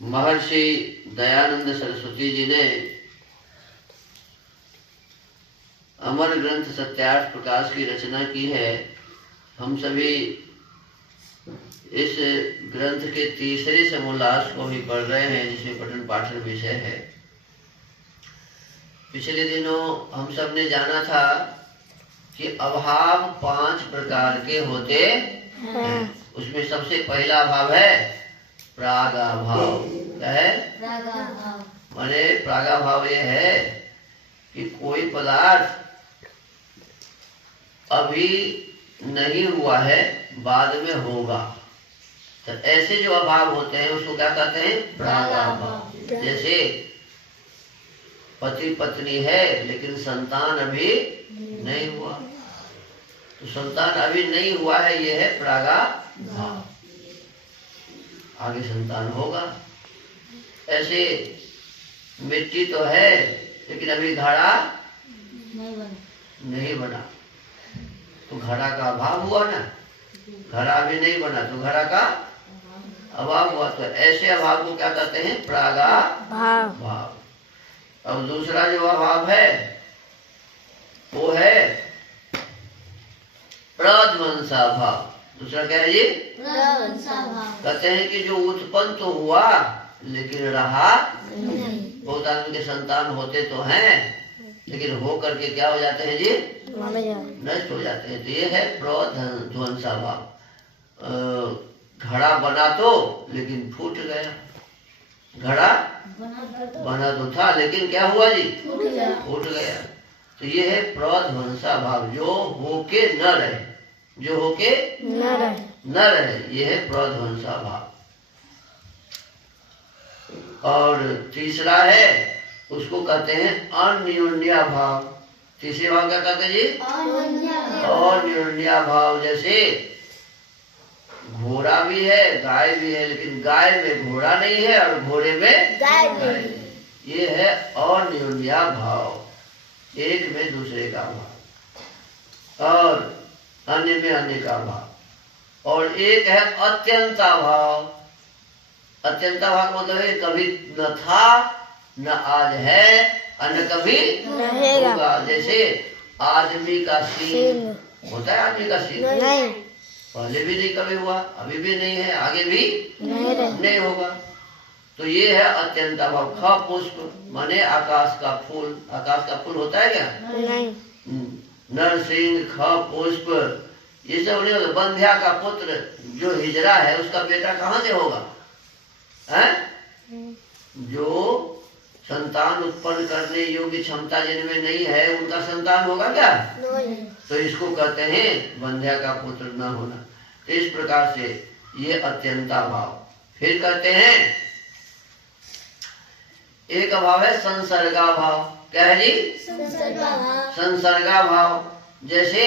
महर्षि दयानंद सरस्वती जी ने अमर ग्रंथ सत्यार्थ प्रकाश की रचना की है। हम सभी इस ग्रंथ के तीसरे समोल्लास को भी पढ़ रहे हैं, जिसमें पठन पाठन विषय है। पिछले दिनों हम सब ने जाना था कि अभाव 5 प्रकार के होते हैं। उसमें सबसे पहला अभाव है प्रागाभाव। क्या है? प्रागाभाव। माने प्रागाभाव ये है कि कोई पदार्थ अभी नहीं हुआ है, बाद में होगा। तो ऐसे जो अभाव होते हैं उसको क्या कहते हैं? प्रागाभाव। जैसे पति पत्नी है लेकिन संतान अभी नहीं हुआ, तो संतान अभी नहीं हुआ है, ये है प्रागाभाव। आगे संतान होगा। ऐसे मिट्टी तो है लेकिन अभी घड़ा नहीं बना, तो घड़ा का अभाव हुआ ना। घड़ा अभी नहीं बना तो घड़ा का अभाव हुआ। तो ऐसे अभाव को क्या कहते हैं? प्रागाभाव। अब दूसरा जो अभाव है वो है प्रध्वंसाभाव। दूसरा क्या है ये? प्रध्वंसाभाव। कहते हैं कि जो उत्पन्न तो हुआ लेकिन रहा नहीं। बहुत आदमी के संतान होते तो हैं लेकिन हो करके क्या हो जाते हैं जी? नष्ट हो जाते हैं। तो ये है प्रध्वंसाभाव। घड़ा बना तो लेकिन फूट गया। घड़ा बना तो था लेकिन क्या हुआ जी? फूट गया। तो ये है प्रध्वंसाभाव, जो होके न रहे, जो होके न रहे, ये है प्रध्वंसाभाव। और तीसरा है, उसको कहते हैं अन्योन्याभाव। तीसरे भाव क्या कहते हैं जी? अन्योन्याभाव। जैसे घोड़ा भी है, गाय भी है, लेकिन गाय में घोड़ा नहीं है और घोड़े में गाय नहीं। ये है अन्योन्याभाव, एक में दूसरे का भाव और अन्य में अन्य का भाव। और एक है अत्यंताभाव। अत्यंताभाव मतलब है कभी न था, न आज है और न कभी होगा। जैसे आदमी का सींग होता है, आदमी का सींग नहीं, पहले भी नहीं कभी हुआ, अभी भी नहीं है, आगे भी नहीं होगा। तो ये है अत्यंताभाव। ख पुष्प माने आकाश का फूल। आकाश का फूल होता है क्या? नहीं। नरसिंह, ख पुष्प, ये सब नहीं होगा। बंध्या का पुत्र जो हिजरा है उसका बेटा कहाँ से होगा? है? जो संतान उत्पन्न करने योग्य क्षमता जिनमें नहीं है उनका संतान होगा क्या? नहीं। तो इसको कहते हैं बंध्या का पुत्र न होना। तो इस प्रकार से ये अत्यंताभाव। फिर कहते हैं एक अभाव है संसर्गाभाव। क्या है जी? संसर्गाभाव। जैसे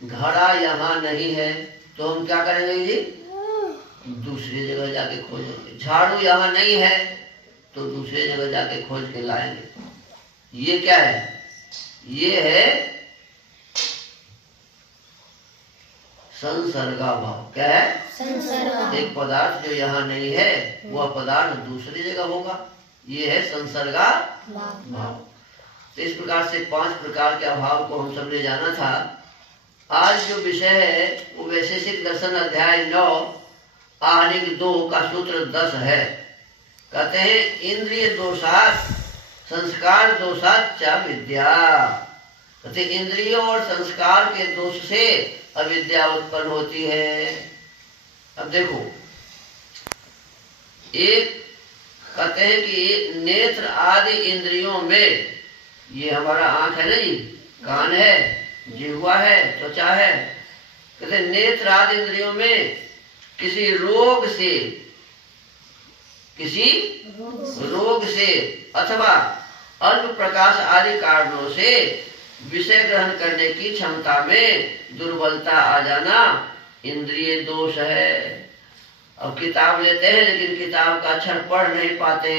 घड़ा यहाँ नहीं है तो हम क्या करेंगे जी? दूसरी जगह जाके खोजेंगे। झाड़ू यहाँ नहीं है तो दूसरी जगह जाके खोज के लाएंगे। ये क्या है? ये है संसर्गाभाव। क्या है? संसर्ग। एक पदार्थ जो यहाँ नहीं है वह पदार्थ दूसरी जगह होगा, ये है संसर्गाभाव। तो इस प्रकार से 5 प्रकार के अभाव को हम सबने जाना था। आज जो विषय है वो वैशेषिक दर्शन अध्याय 9 आहनिक 2 का सूत्र 10 है। कहते हैं इंद्रिय दोषात् संस्कार दोषात् च विद्या। कहते इंद्रियों और संस्कार के दोष से अविद्या उत्पन्न होती है। अब देखो, एक कहते हैं कि नेत्र आदि इंद्रियों में, ये हमारा आंख है ना जी, कान है, जिह्वा है, त्वचा है। कहते नेत्र आदि इंद्रियों में किसी रोग से अथवा अल्प प्रकाश आदि कारणों से विषय ग्रहण करने की क्षमता में दुर्बलता आ जाना इंद्रिय दोष है। अब किताब लेते हैं लेकिन किताब का अक्षर पढ़ नहीं पाते,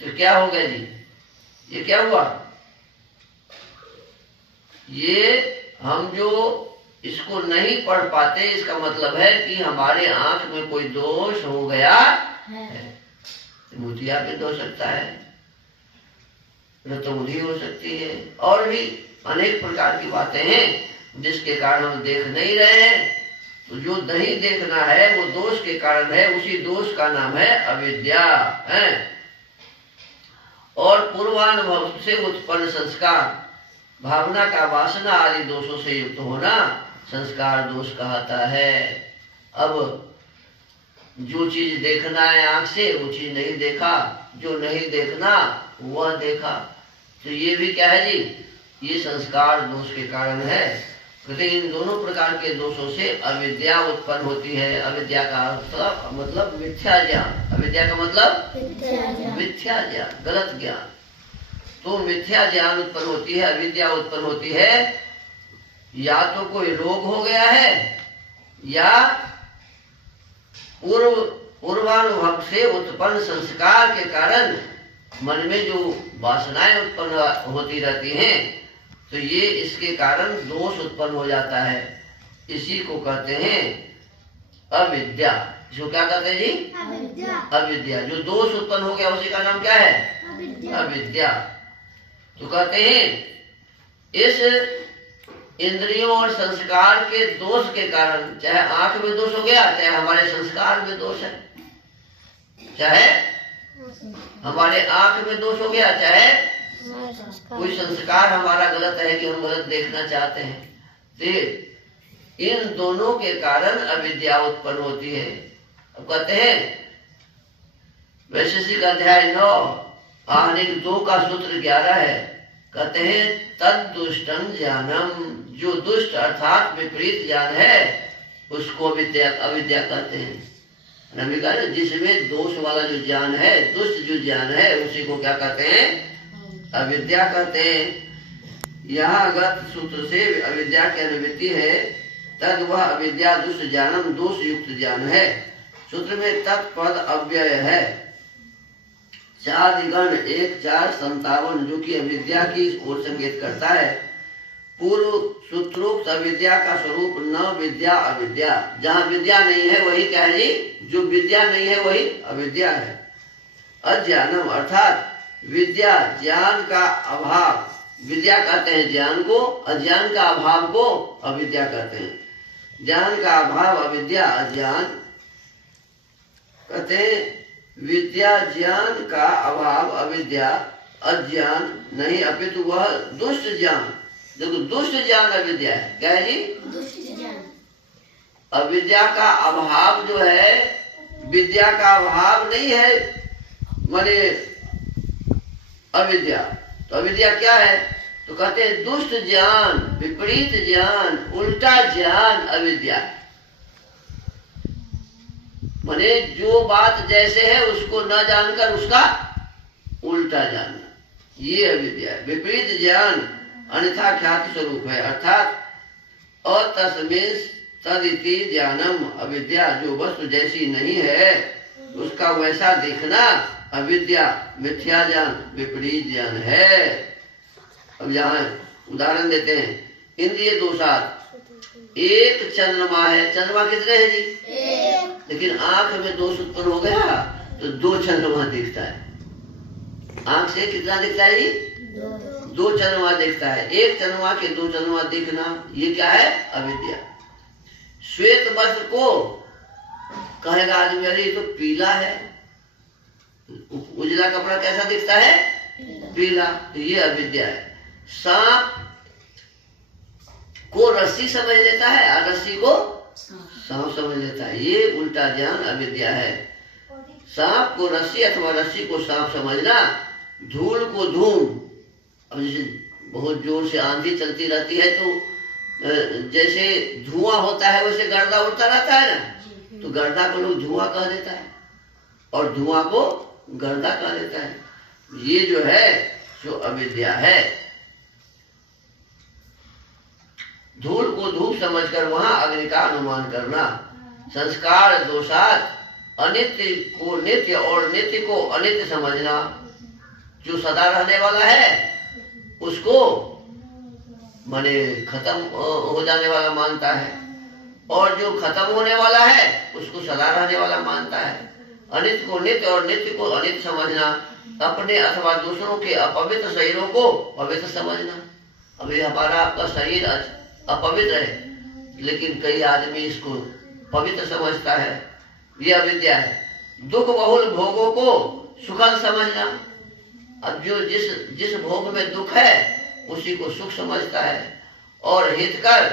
तो क्या हो गया जी? ये क्या हुआ? ये हम जो इसको नहीं पढ़ पाते, इसका मतलब है कि हमारे आंख में कोई दोष हो गया है। मोतियाबिंद हो सकता है, रतौंधी हो सकती है, और भी अनेक प्रकार की बातें हैं जिसके कारण हम देख नहीं रहे हैं। तो जो नहीं देखना है वो दोष के कारण है, उसी दोष का नाम है अविद्या है। और पूर्वानुभव से उत्पन्न संस्कार, भावना का वासना आदि दोषों से युक्त होना संस्कार दोष कहता है। अब जो चीज देखना है आंख से वो चीज नहीं देखा, जो नहीं देखना वह देखा, तो ये भी क्या है जी, ये संस्कार दोष के कारण है। कहते इन दोनों प्रकार के दोषों से अविद्या उत्पन्न होती है। अविद्या का मतलब मिथ्या ज्ञान, अविद्या का मतलब मिथ्या ज्ञान, गलत ज्ञान। तो मिथ्या ज्ञान उत्पन्न होती है, अविद्या उत्पन्न होती है, या तो कोई रोग हो गया है या पूर्वानुभव से उत्पन्न संस्कार के कारण मन में जो वासनाएं उत्पन्न होती रहती हैं, तो ये इसके कारण दोष उत्पन्न हो जाता है। इसी को कहते हैं अविद्या। इसको क्या कहते हैं जी? अविद्या। अविद्या। जो दोष उत्पन्न हो गया उसी का नाम क्या है? अविद्या। तो कहते हैं इस इंद्रियों और संस्कार के दोष के कारण, चाहे आंख में दोष हो गया, चाहे हमारे संस्कार में दोष है, चाहे हमारे आंख में दोष हो गया, चाहे कोई संस्कार हमारा गलत है कि हम गलत देखना चाहते हैं, तो इन दोनों के कारण अविद्या उत्पन्न होती है। अब कहते हैं वैशेषिक अध्याय 9 आनेक 2 का सूत्र 11 है। कहते हैं तद दुष्टं ज्ञानम, जो दुष्ट अर्थात विपरीत ज्ञान है उसको अविद्या कहते हैं। नबी कहा जिसमें दोष वाला जो ज्ञान है, दुष्ट जो ज्ञान है, उसी को क्या कहते हैं? अविद्या कहते हैं। यहाँ गत सूत्र से अविद्या की अनुवृत्ति है, तद वह अविद्या दुष्ट ज्ञानम, दोष युक्त ज्ञान है। सूत्र में तत्पद अव्यय है, 4 गण 1 4 57, जो कि अविद्या की ओर संकेत करता है। पूर्व सूत्रोक्त अविद्या का स्वरूप न विद्या अविद्या, जहाँ विद्या नहीं है वही क्या है जी? जो विद्या नहीं है वही अविद्या है। अज्ञानम अर्थात विद्या ज्ञान का अभाव, विद्या कहते हैं ज्ञान को, अज्ञान का अभाव को अविद्या कहते हैं। ज्ञान का अभाव अविद्या, अज्ञान कहते हैं। विद्या ज्ञान का अभाव अविद्या, अज्ञान नहीं अपितु वह दुष्ट ज्ञान। देखो दुष्ट ज्ञान अविद्या है, क्या है जी? दुष्ट ज्ञान। अविद्या का अभाव जो है, विद्या का अभाव नहीं है माने अविद्या। तो अविद्या क्या है? तो कहते हैं दुष्ट ज्ञान, विपरीत ज्ञान, उल्टा ज्ञान अविद्या। माने जो बात जैसे है उसको न जानकर उसका उल्टा जानना, ये अविद्या है। विपरीत ज्ञान अन्यथा ख्याति स्वरूप है, अर्थात अतस्मिन् तदिति ज्ञानम अविद्या, जो वस्तु जैसी नहीं है उसका वैसा देखना अविद्या, मिथ्या ज्ञान, विपरीत ज्ञान है। अब यहाँ उदाहरण देते हैं, इंद्रिय दोषात, एक चंद्रमा है, चंद्रमा कितने हैं जी? एक। लेकिन आंख में दोष उत्पन्न हो गया तो 2 चंद्रमा दिखता है। आंख से कितना दिखता है जी? 2 चंद्रमा दिखता है। एक चंद्रमा के 2 चंद्रमा दिखना, ये क्या है? अविद्या। श्वेत वस्त्र को कहेगा आदमी अरे तो पीला है, उजला कपड़ा कैसा दिखता है? पीला, तो ये अविद्या है। सांप को रस्सी समझ लेता है और रस्सी को सांप समझ लेता है, ये उल्टा ज्ञान अविद्या है। सांप को रस्सी अथवा रस्सी को सांप समझना, धूल को धूम। अब जैसे बहुत जोर से आंधी चलती रहती है तो जैसे धुआं होता है वैसे गर्दा उड़ता रहता है ना, तो गर्दा को लोग धुआं कह देता है और धुआं को गर्दा कह देता है। ये जो है जो अविद्या है। धूल को धूप समझकर वहां अग्नि का अनुमान करना। संस्कार दोषात, अनित्य को नित्य और नित्य को अनित्य समझना। जो सदा रहने वाला है उसको माने खत्म हो जाने वाला मानता है, और जो खत्म होने वाला है उसको सदा रहने वाला मानता है। अनित्य को नित्य और नित्य को अनित्य समझना, अपने अथवा दूसरों के अपवित्र शरीरों को पवित्र समझना। अभी हमारा आपका शरीर अपवित्र है, लेकिन कई आदमी इसको पवित्र समझता है, यह अविद्या है। दुख बहुल भोगों को सुखद समझना, अब जो जिस भोग में दुख है उसी को सुख समझता है, और हितकर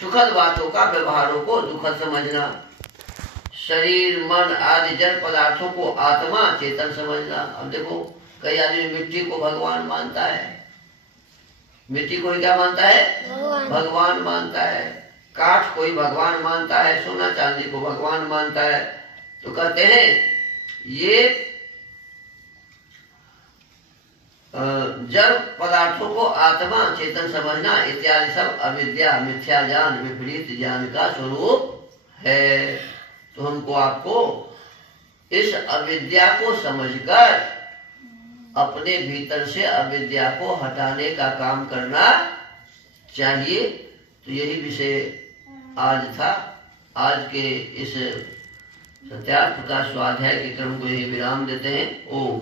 सुखद बातों का व्यवहारों को दुखद समझना। शरीर मन आदि जड़ पदार्थों को आत्मा चेतन समझना। अब देखो कई आदमी मिट्टी को भगवान मानता है, मिट्टी को ही क्या मानता है? भगवान मानता है। काठ को ही भगवान मानता है, सोना चांदी को भगवान मानता है। तो कहते हैं ये जड़ पदार्थों को आत्मा चेतन समझना इत्यादि सब अविद्या मिथ्या ज्ञान विपरीत ज्ञान का स्वरूप है। तो हमको आपको इस अविद्या को समझकर अपने भीतर से अविद्या को हटाने का काम करना चाहिए। तो यही विषय आज था। आज के इस सत्यार्थ का स्वाध्याय के क्रम को यही विराम देते हैं। ओम।